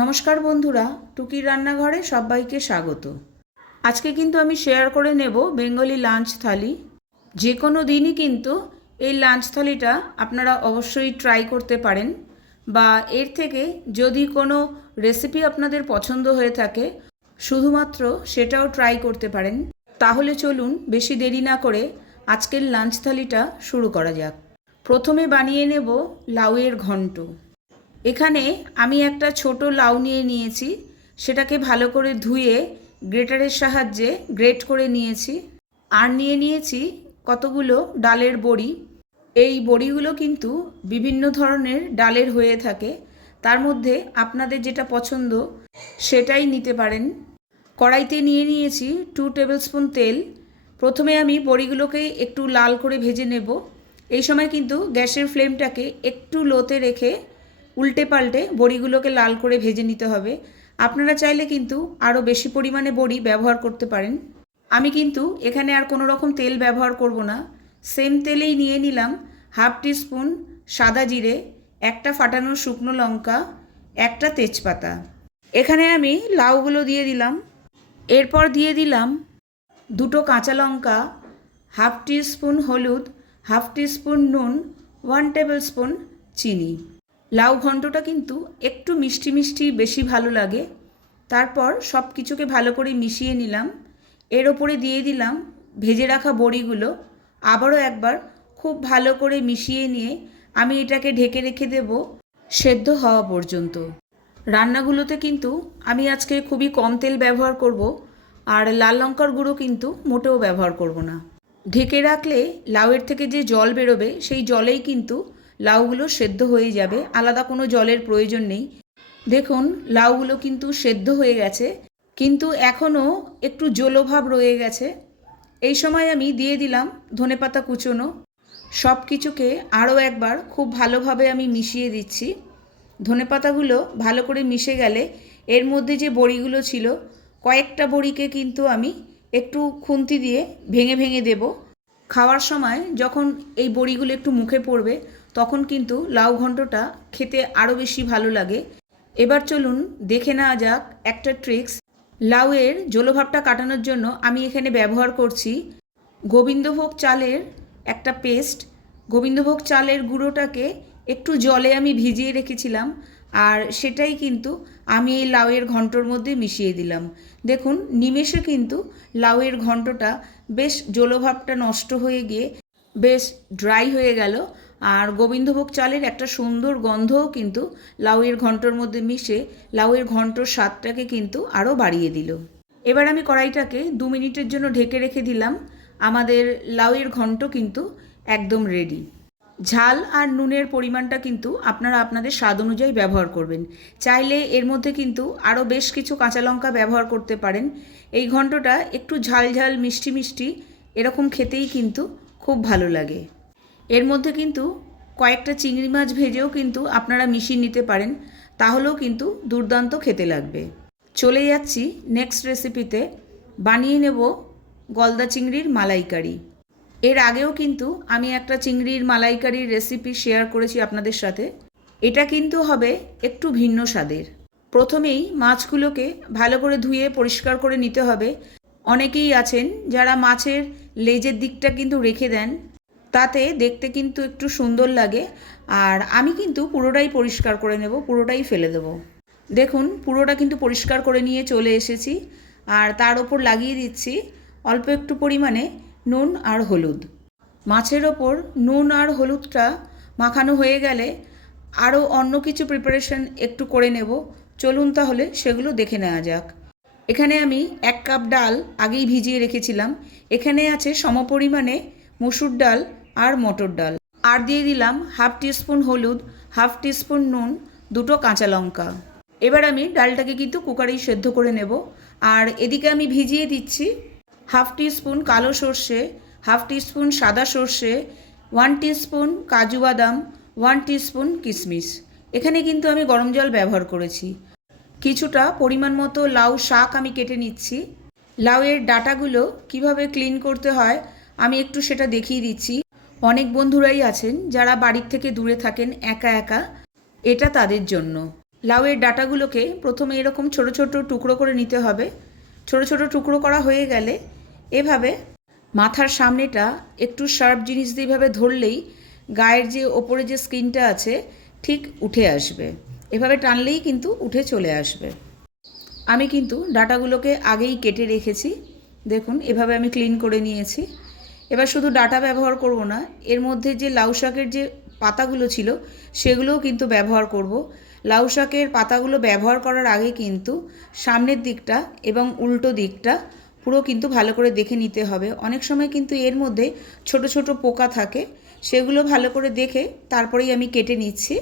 নমস্কার বন্ধুরা, টুকির রান্নাঘরে সবাইকে স্বাগত। আজকে কিন্তু আমি শেয়ার করে নেব বেঙ্গলি লাঞ্চ থালি। যে কোনো দিনই কিন্তু এই লাঞ্চ থালিটা আপনারা অবশ্যই ট্রাই করতে পারেন বা এর থেকে যদি কোনো রেসিপি আপনাদের পছন্দ হয়ে থাকে, শুধুমাত্র সেটাও ট্রাই করতে পারেন। তাহলে চলুন বেশি দেরি না করে আজকের লাঞ্চ থালিটা শুরু করা যাক। প্রথমে বানিয়ে নেব লাউয়ের ঘন্ট। এখানে আমি একটা ছোট লাউ নিয়ে নিয়েছি, সেটাকে ভালো করে ধুয়ে গ্রেটারের সাহায্যে গ্রেট করে নিয়েছি। আর নিয়ে নিয়েছি কতগুলো ডালের বড়ি। এই বড়িগুলো কিন্তু বিভিন্ন ধরনের ডালের হয়ে থাকে। তার মধ্যে আপনাদের যেটা পছন্দ, সেটাই নিতে পারেন। কড়াইতে নিয়ে নিয়েছি টু টেবিল স্পুন তেল। প্রথমে আমি বড়িগুলোকে একটু লাল করে ভেজে নেব। এই সময় কিন্তু গ্যাসের ফ্লেমটাকে একটু লোতে রেখে উল্টে পাল্টে বড়িগুলোকে লাল করে ভেজে নিতে হবে। আপনারা চাইলে কিন্তু আরও বেশি পরিমাণে বড়ি ব্যবহার করতে পারেন। আমি কিন্তু এখানে আর কোনো রকম তেল ব্যবহার করব না। সেম তেলেই নিয়ে নিলাম হাফ টিস্পুন সাদা জিরে, একটা ফাটানো শুকনো লঙ্কা, একটা তেজপাতা। এখানে আমি লাউগুলো দিয়ে দিলাম। এরপর দিয়ে দিলাম দুটো কাঁচা লঙ্কা, হাফ টিস্পুন হলুদ, হাফ টিস্পুন নুন, ওয়ান টেবিল স্পুন চিনি। লাউ ঘন্টটা কিন্তু একটু মিষ্টি মিষ্টি বেশি ভালো লাগে। তারপর সব কিছুকে ভালো করে মিশিয়ে নিলাম। এর ওপরে দিয়ে দিলাম ভেজে রাখা বড়িগুলো। আবারও একবার খুব ভালো করে মিশিয়ে নিয়ে আমি এটাকে ঢেকে রেখে দেব সেদ্ধ হওয়া পর্যন্ত। রান্নাগুলোতে কিন্তু আমি আজকে খুবই কম তেল ব্যবহার করব আর লাল লঙ্কার গুঁড়ো কিন্তু মোটেও ব্যবহার করব না। ঢেকে রাখলে লাউয়ের থেকে যে জল বেরোবে সেই জলেই কিন্তু লাউগুলো সেদ্ধ হয়ে যাবে, আলাদা কোনো জলের প্রয়োজন নেই। দেখুন, লাউগুলো কিন্তু সেদ্ধ হয়ে গেছে, কিন্তু এখনও একটু জলোভাব রয়ে গেছে। এই সময় আমি দিয়ে দিলাম ধনেপাতা কুচোনো। সব কিছুকে আরও একবার খুব ভালোভাবে আমি মিশিয়ে দিচ্ছি। ধনেপাতাগুলো ভালো করে মিশে গেলে এর মধ্যে যে বড়িগুলো ছিল, কয়েকটা বড়িকে কিন্তু আমি একটু খুন্তি দিয়ে ভেঙে ভেঙে দেব। খাওয়ার সময় যখন এই বড়িগুলো একটু মুখে পড়বে তখন কিন্তু লাউ ঘন্টটা খেতে আরও বেশি ভালো লাগে। এবার চলুন দেখে নেওয়া যাক একটা ট্রিক্স লাউয়ের জলভাবটা কাটানোর জন্য আমি এখানে ব্যবহার করছি গোবিন্দভোগ চালের একটা পেস্ট গোবিন্দভোগ চালের গুঁড়োটাকে একটু জলে আমি ভিজিয়ে রেখেছিলাম আর সেটাই কিন্তু আমি এই লাউয়ের ঘন্টর মধ্যে মিশিয়ে দিলাম। দেখুন, নিমেষে কিন্তু লাউয়ের ঘন্টটা বেশ জলভাবটা নষ্ট হয়ে গিয়ে বেশ ড্রাই হয়ে গেল। আর গোবিন্দভোগ চালের একটা সুন্দর গন্ধও কিন্তু লাউয়ের ঘন্টর মধ্যে মিশে লাউয়ের ঘন্টর স্বাদটাকে কিন্তু আরও বাড়িয়ে দিল। এবার আমি কড়াইটাকে দু মিনিটের জন্য ঢেকে রেখে দিলাম। আমাদের লাউয়ের ঘন্ট কিন্তু একদম রেডি ঝাল আর নুনের পরিমাণটা কিন্তু আপনারা আপনাদের স্বাদ অনুযায়ী ব্যবহার করবেন। চাইলে এর মধ্যে কিন্তু আরও বেশ কিছু কাঁচা লঙ্কা ব্যবহার করতে পারেন। এই ঘন্টটা একটু ঝাল ঝাল মিষ্টি মিষ্টি এরকম খেতেই কিন্তু খুব ভালো লাগে। এর মধ্যে কিন্তু কয়েকটা চিংড়ি মাছ ভেজেও কিন্তু আপনারা মিশিয়ে নিতে পারেন, তাহলেও কিন্তু দুর্দান্ত খেতে লাগবে। চলে যাচ্ছি নেক্সট রেসিপিতে বানিয়ে নেব গলদা চিংড়ির মালাইকারি। এর আগেও কিন্তু আমি একটা চিংড়ির মালাইকারির রেসিপি শেয়ার করেছি আপনাদের সাথে। এটা কিন্তু হবে একটু ভিন্ন স্বাদের। প্রথমেই মাছগুলোকে ভালো করে ধুয়ে পরিষ্কার করে নিতে হবে। অনেকেই আছেন যারা মাছের লেজের দিকটা কিন্তু রেখে দেন তাতে দেখতে কিন্তু একটু সুন্দর লাগে। আর আমি কিন্তু পুরোটাই পরিষ্কার করে নেব, পুরোটাই ফেলে দেব। দেখুন, পুরোটা কিন্তু পরিষ্কার করে নিয়ে চলে এসেছি। আর তার ওপর লাগিয়ে দিচ্ছি অল্প একটু পরিমাণে নুন আর হলুদ। মাছের ওপর নুন আর হলুদটা মাখানো হয়ে গেলে আরও অন্য কিছু প্রিপারেশন একটু করে নেব। চলুন তাহলে সেগুলো দেখে নেওয়া যাক। এখানে আমি এক কাপ ডাল আগেই ভিজিয়ে রেখেছিলাম। এখানে আছে সমপরিমাণে মসুর ডাল আর মটর ডাল। আর দিয়ে দিলাম হাফ টিস্পুন হলুদ, হাফ টিস্পুন নুন, দুটো কাঁচা লঙ্কা। এবার আমি ডালটাকে কিন্তু কুকারেই সেদ্ধ করে নেব। আর এদিকে আমি ভিজিয়ে দিচ্ছি হাফ টিস্পুন কালো সর্ষে, হাফ টিস্পুন সাদা সর্ষে, ওয়ান টিস্পুন কাজু বাদাম, ওয়ান টিস্পুন কিশমিশ এখানে কিন্তু আমি গরম জল ব্যবহার করেছি। কিছুটা পরিমাণ মতো লাউ শাক আমি কেটে নিচ্ছি। লাউয়ের ডাটাগুলো কীভাবে ক্লিন করতে হয় আমি একটু সেটা দেখিয়ে দিচ্ছি। অনেক বন্ধুরাই আছেন যারা বাড়ির থেকে দূরে থাকেন একা একা। এটা তাদের জন্য। লাউয়ের ডাটাগুলোকে প্রথমে এরকম ছোট ছোট টুকরো করে নিতে হবে। ছোট ছোট টুকরো করা হয়ে গেলে এভাবে মাথার সামনেটা একটু শার্প জিনিস দিয়ে এভাবে ধরলেই গায়ের যে ওপরে যে স্কিনটা আছে ঠিক উঠে আসবে। এভাবে টানলেই কিন্তু উঠে চলে আসবে। আমি কিন্তু ডাটাগুলোকে আগেই কেটে রেখেছি। দেখুন, এভাবে আমি ক্লিন করে নিয়েছি। এবার শুধু ডাটা ব্যবহার করব না, এর মধ্যে যে লাউ শাকের যে পাতাগুলো ছিল সেগুলোও কিন্তু ব্যবহার করব। লাউ শাকের পাতাগুলো ব্যবহার করার আগে কিন্তু সামনের দিকটা এবং উল্টো দিকটা পুরো কিন্তু ভালো করে দেখে নিতে হবে। অনেক সময় কিন্তু এর মধ্যে ছোট ছোট পোকা থাকে, সেগুলো ভালো করে দেখে তারপরেই আমি কেটে নিচ্ছি।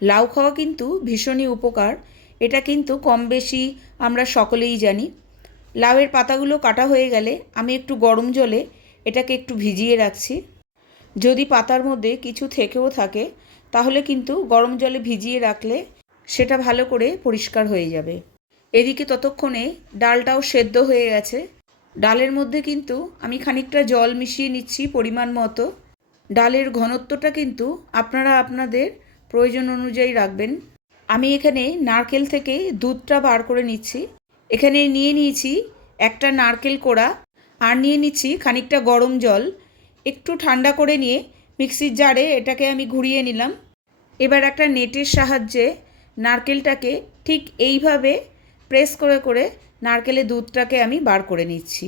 লাউ খাওয়া কিন্তু ভীষণই উপকার, এটা কিন্তু কম বেশি আমরা সকলেই জানি। লাউয়ের পাতাগুলো কাটা হয়ে গেলে আমি একটু গরম জলে এটাকে একটু ভিজিয়ে রাখছি। যদি পাতার মধ্যে কিছু থেকেও থাকে, তাহলে কিন্তু গরম জলে ভিজিয়ে রাখলে সেটা ভালো করে পরিষ্কার হয়ে যাবে। এদিকে ততক্ষণে ডালটাও সেদ্ধ হয়ে গেছে। ডালের মধ্যে কিন্তু আমি খানিকটা জল মিশিয়ে নিচ্ছি পরিমাণ মতো। ডালের ঘনত্বটা কিন্তু আপনারা আপনাদের প্রয়োজন অনুযায়ী রাখবেন। আমি এখানে নারকেল থেকে দুধটা বার করে নিচ্ছি। এখানে নিয়ে নিয়েছি একটা নারকেল কোড়া আর নিয়ে নিচ্ছি খানিকটা গরম জল। একটু ঠান্ডা করে নিয়ে মিক্সির জারে এটাকে আমি ঘুরিয়ে নিলাম। এবার একটা নেটের সাহায্যে নারকেলটাকে ঠিক এইভাবে প্রেস করে করে নারকেলের দুধটাকে আমি বার করে নিচ্ছি।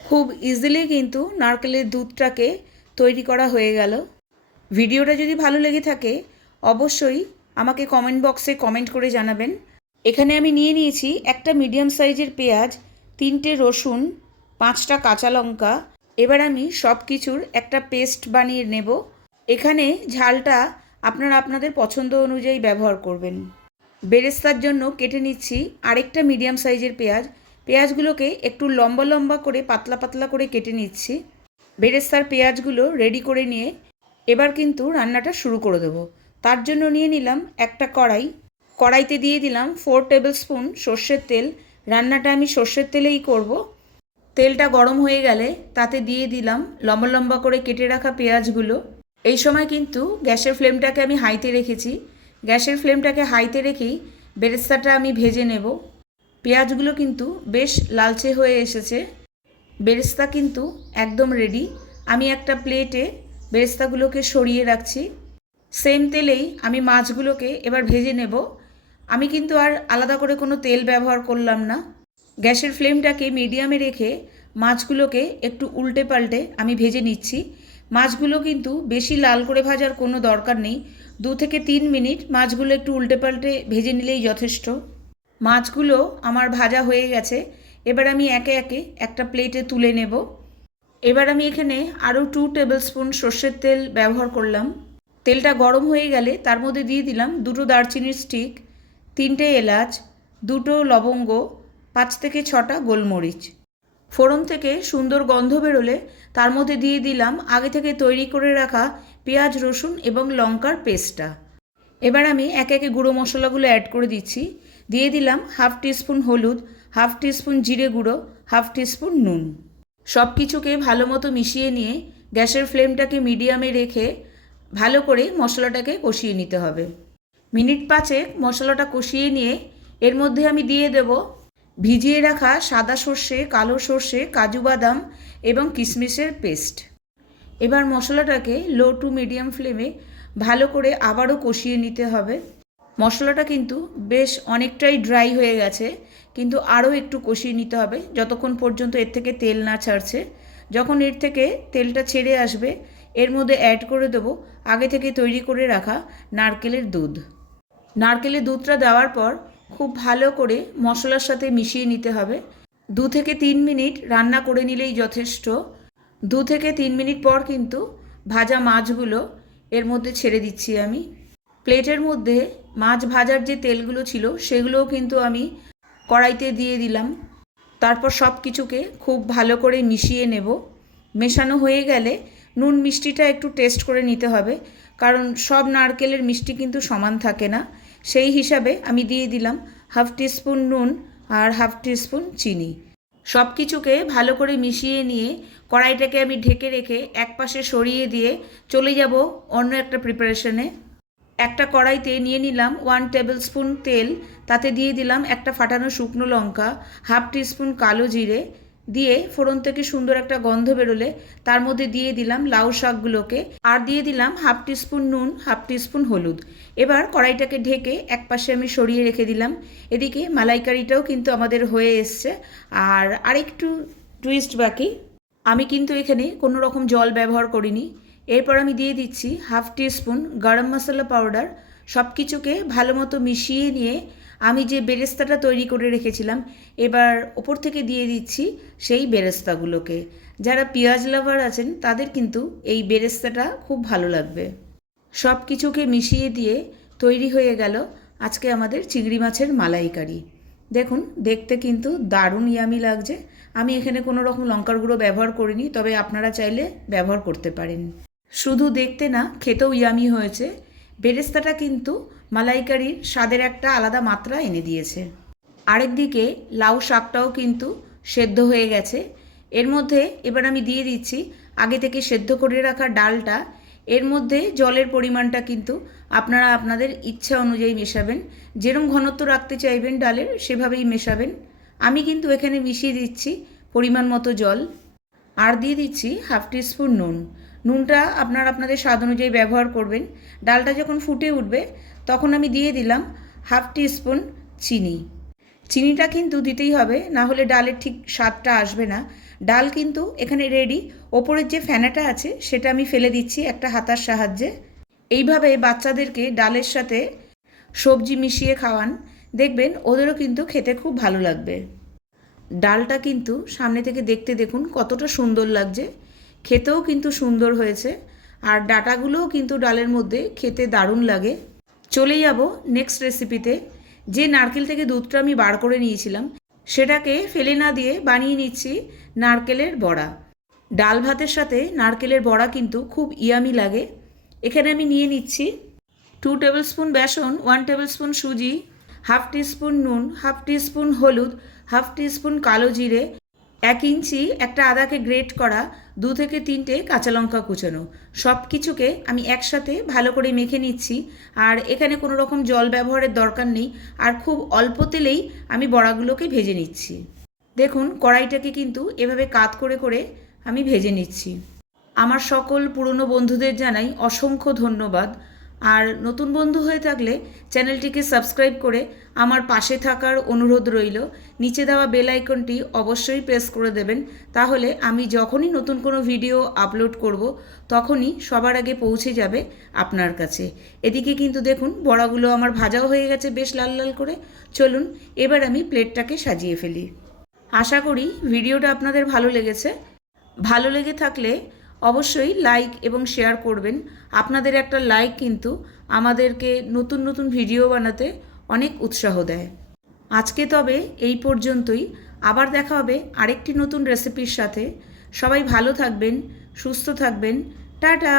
খুব ইজিলি কিন্তু নারকেলের দুধটাকে তৈরি করা হয়ে গেল। ভিডিওটা যদি ভালো লেগে থাকে, অবশ্যই আমাকে কমেন্ট বক্সে কমেন্ট করে জানাবেন। এখানে আমি নিয়ে নিয়েছি একটা মিডিয়াম সাইজের পেঁয়াজ, তিনটে রসুন পাঁচটা কাঁচা লঙ্কা। এবার আমি সব কিছুর একটা পেস্ট বানিয়ে নেব। এখানে ঝালটা আপনারা আপনাদের পছন্দ অনুযায়ী ব্যবহার করবেন। বেরেস্তার জন্য কেটে নিচ্ছি আরেকটা মিডিয়াম সাইজের পেঁয়াজ। পেঁয়াজগুলোকে একটু লম্বা লম্বা করে পাতলা পাতলা করে কেটে নিচ্ছি। বেরেস্তার পেঁয়াজগুলো রেডি করে নিয়ে এবার কিন্তু রান্নাটা শুরু করে দেবো। তার জন্য নিয়ে নিলাম একটা কড়াই। কড়াইতে দিয়ে দিলাম ফোর টেবিল স্পুন সর্ষের তেল। রান্নাটা আমি সর্ষের তেলেই করব। তেলটা গরম হয়ে গেলে তাতে দিয়ে দিলাম লম্বা লম্বা করে কেটে রাখা পেঁয়াজগুলো। এই সময় কিন্তু গ্যাসের ফ্লেমটাকে আমি হাইতে রেখেছি। গ্যাসের ফ্লেমটাকে হাইতে রেখেই বেরেস্তাটা আমি ভেজে নেব। পেঁয়াজগুলো কিন্তু বেশ লালচে হয়ে এসেছে। বেরেস্তা কিন্তু একদম রেডি আমি একটা প্লেটে বেরেস্তাগুলোকে সরিয়ে রাখছি। সেম তেলেই আমি মাছগুলোকে এবার ভেজে নেব। আমি কিন্তু আর আলাদা করে কোনো তেল ব্যবহার করলাম না। গ্যাসের ফ্লেমটাকে মিডিয়ামে রেখে মাছগুলোকে একটু উল্টে পাল্টে আমি ভেজে নিচ্ছি। মাছগুলো কিন্তু বেশি লাল করে ভাজার কোনো দরকার নেই। দু থেকে তিন মিনিট মাছগুলো একটু উল্টে পাল্টে ভেজে নিলেই যথেষ্ট। মাছগুলো আমার ভাজা হয়ে গেছে। এবার আমি একে একে একটা প্লেটে তুলে নেব। এবার আমি এখানে আরও টু টেবিল স্পুন সর্ষের তেল ব্যবহার করলাম। তেলটা গরম হয়ে গেলে তার মধ্যে দিয়ে দিলাম দুটো দারচিনির স্টিক, তিনটে এলাচ, দুটো লবঙ্গ পাঁচ থেকে ছটা গোলমরিচ। ফোড়ন থেকে সুন্দর গন্ধ বেরোলে তার মধ্যে দিয়ে দিলাম আগে থেকে তৈরি করে রাখা পেঁয়াজ, রসুন এবং লঙ্কার পেস্টটা। এবার আমি একে একে গুঁড়ো মশলাগুলো অ্যাড করে দিচ্ছি। দিয়ে দিলাম হাফ টিস্পুন হলুদ, হাফ টিস্পুন জিরে গুঁড়ো, হাফ টিস্পুন নুন। সব কিছুকে ভালো মতো মিশিয়ে নিয়ে গ্যাসের ফ্লেমটাকে মিডিয়ামে রেখে ভালো করে মশলাটাকে কষিয়ে নিতে হবে। মিনিট পাঁচেক মশলাটা কষিয়ে নিয়ে এর মধ্যে আমি দিয়ে দেব ভিজিয়ে রাখা সাদা সর্ষে, কালো সর্ষে, কাজু বাদাম এবং কিশমিশের পেস্ট। এবার মশলাটাকে লো টু মিডিয়াম ফ্লেমে ভালো করে আবারও কষিয়ে নিতে হবে। মশলাটা কিন্তু বেশ অনেকটাই ড্রাই হয়ে গেছে, কিন্তু আরও একটু কষিয়ে নিতে হবে। যতক্ষণ পর্যন্ত এর থেকে তেল না ছাড়ছে, যখন এর থেকে তেলটা ছেড়ে আসবে, এর মধ্যে অ্যাড করে দেবো আগে থেকে তৈরি করে রাখা নারকেলের দুধ। নারকেলের দুধটা দেওয়ার পর খুব ভালো করে মশলার সাথে মিশিয়ে নিতে হবে। দু থেকে তিন মিনিট রান্না করে নিলেই যথেষ্ট। দু থেকে তিন মিনিট পর কিন্তু ভাজা মাছগুলো এর মধ্যে ছেড়ে দিচ্ছি আমি। প্লেটের মধ্যে মাছ ভাজার যে তেলগুলো ছিল সেগুলোও কিন্তু আমি কড়াইতে দিয়ে দিলাম। তারপর সব কিছুকে খুব ভালো করে মিশিয়ে নেব। মেশানো হয়ে গেলে নুন মিষ্টিটা একটু টেস্ট করে নিতে হবে, কারণ সব নারকেলের মিষ্টি কিন্তু সমান থাকে না। সেই হিসাবে আমি দিয়ে দিলাম হাফ টিস্পুন নুন আর হাফ টিস্পুন চিনি। সব কিছুকে ভালো করে মিশিয়ে নিয়ে কড়াইটাকে আমি ঢেকে রেখে এক পাশে সরিয়ে দিয়ে চলে যাব অন্য একটা প্রিপারেশনে একটা কড়াইতে নিয়ে নিলাম ওয়ান টেবিল স্পুন তেল, তাতে দিয়ে দিলাম একটা ফাটানো শুকনো লঙ্কা, হাফ টিস্পুন কালো জিরে দিয়ে ফোড়ন থেকে সুন্দর একটা গন্ধ বেরোলে তার মধ্যে দিয়ে দিলাম লাউ শাকগুলোকে আর দিয়ে দিলাম হাফ টিস্পুন নুন, হাফ টিস্পুন হলুদ। এবার কড়াইটাকে ঢেকে এক পাশে আমি সরিয়ে রেখে দিলাম। এদিকে মালাইকারিটাও কিন্তু আমাদের হয়ে এসছে। আর আরেকটু টুইস্ট বাকি, আমি কিন্তু এখানে কোনো রকম জল ব্যবহার করিনি। এরপর আমি দিয়ে দিচ্ছি হাফ টিস্পুন গরম মশলা পাউডার। সব কিছুকে ভালো মতো মিশিয়ে নিয়ে আমি যে বেরেস্তাটা তৈরি করে রেখেছিলাম, এবার ওপর থেকে দিয়ে দিচ্ছি সেই বেরেস্তাগুলোকে। যারা পেঁয়াজ লাভার আছেন, তাদের কিন্তু এই বেরেস্তাটা খুব ভালো লাগবে। সব কিছুকে মিশিয়ে দিয়ে তৈরি হয়ে গেল আজকে আমাদের চিংড়ি মাছের মালাইকারি। দেখুন, দেখতে কিন্তু দারুণ ইয়ামি লাগছে। আমি এখানে কোনো রকম লঙ্কার গুঁড়ো ব্যবহার করিনি, তবে আপনারা চাইলে ব্যবহার করতে পারেন। শুধু দেখতে না, খেতেও ইয়ামি হয়েছে। বেরেস্তাটা কিন্তু মালাইকারির স্বাদের একটা আলাদা মাত্রা এনে দিয়েছে। আরেকদিকে লাউ শাকটাও কিন্তু সেদ্ধ হয়ে গেছে। এর মধ্যে এবার আমি দিয়ে দিচ্ছি আগে থেকে সেদ্ধ করে রাখা ডালটা। এর মধ্যে জলের পরিমাণটা কিন্তু আপনারা আপনাদের ইচ্ছা অনুযায়ী মেশাবেন। যেরম ঘনত্ব রাখতে চাইবেন ডালের, সেভাবেই মেশাবেন। আমি কিন্তু এখানে মিশিয়ে দিচ্ছি পরিমাণ মতো জল। আর দিয়ে দিচ্ছি হাফ টিস্পুন নুন। নুনটা আপনারা আপনাদের স্বাদ অনুযায়ী ব্যবহার করবেন। ডালটা যখন ফুটে উঠবে তখন আমি দিয়ে দিলাম হাফ টিস্পুন চিনি। চিনিটা কিন্তু দিতেই হবে, না হলে ডালের ঠিক স্বাদটা আসবে না। ডাল কিন্তু এখানে রেডি ওপরের যে ফ্যানাটা আছে, সেটা আমি ফেলে দিচ্ছি একটা হাতার সাহায্যে। এইভাবে বাচ্চাদেরকে ডালের সাথে সবজি মিশিয়ে খাওয়ান। দেখবেন ওদেরও কিন্তু খেতে খুব ভালো লাগবে। ডালটা কিন্তু সামনে থেকে দেখতে দেখুন কতটা সুন্দর লাগছে। খেতেও কিন্তু সুন্দর হয়েছে। আর ডাটাগুলোও কিন্তু ডালের মধ্যে খেতে দারুণ লাগে। চলে যাব নেক্সট রেসিপিতে যে নারকেল থেকে দুধটা আমি বার করে নিয়েছিলাম, সেটাকে ফেলে না দিয়ে বানিয়ে নিচ্ছি নারকেলের বড়া। ডাল ভাতের সাথে নারকেলের বড়া কিন্তু খুব ইয়ামি লাগে। এখানে আমি নিয়ে নিচ্ছি টু টেবিল স্পুন বেসন ওয়ান টেবিল স্পুন সুজি হাফ টিস্পুন নুন হাফ টিস্পুন হলুদ হাফ টিস্পুন কালো জিরে এক ইঞ্চি একটা আদাকে গ্রেট করা, দু থেকে তিনটে কাঁচা লঙ্কা কুচানো। সব কিছুকে আমি একসাথে ভালো করে মেখে নিচ্ছি, আর এখানে কোনো রকম জল ব্যবহারের দরকার নেই, আর খুব অল্প তেলেই আমি বড়াগুলোকে ভেজে নিচ্ছি। দেখুন, কড়াইটাকে কিন্তু এভাবে কাত করে করে আমি ভেজে নিচ্ছি। আমার সকল পুরনো বন্ধুদের জানাই অসংখ্য ধন্যবাদ। আর নতুন বন্ধু হয়ে থাকলে চ্যানেলটিকে সাবস্ক্রাইব করে আমার পাশে থাকার অনুরোধ রইল। নিচে দেওয়া বেল আইকনটি অবশ্যই প্রেস করে দেবেন। তাহলে আমি যখনই নতুন কোনো ভিডিও আপলোড করব, তখনই সবার আগে পৌঁছে যাবে আপনার কাছে। এদিকে কিন্তু দেখুন, বড়াগুলো আমার ভাজাও হয়ে গেছে বেশ লাল লাল করে। চলুন, এবার আমি প্লেটটাকে সাজিয়ে ফেলি। আশা করি ভিডিওটা আপনাদের ভালো লেগেছে। ভালো লেগে থাকলে অবশ্যই লাইক এবং শেয়ার করবেন। আপনাদের একটা লাইক কিন্তু আমাদেরকে নতুন নতুন ভিডিও বানাতে অনেক উৎসাহ দেয়। আজকে তবে এই পর্যন্তই। আবার দেখা হবে আরেকটি নতুন রেসিপির সাথে। সবাই ভালো থাকবেন, সুস্থ থাকবেন। টাটা!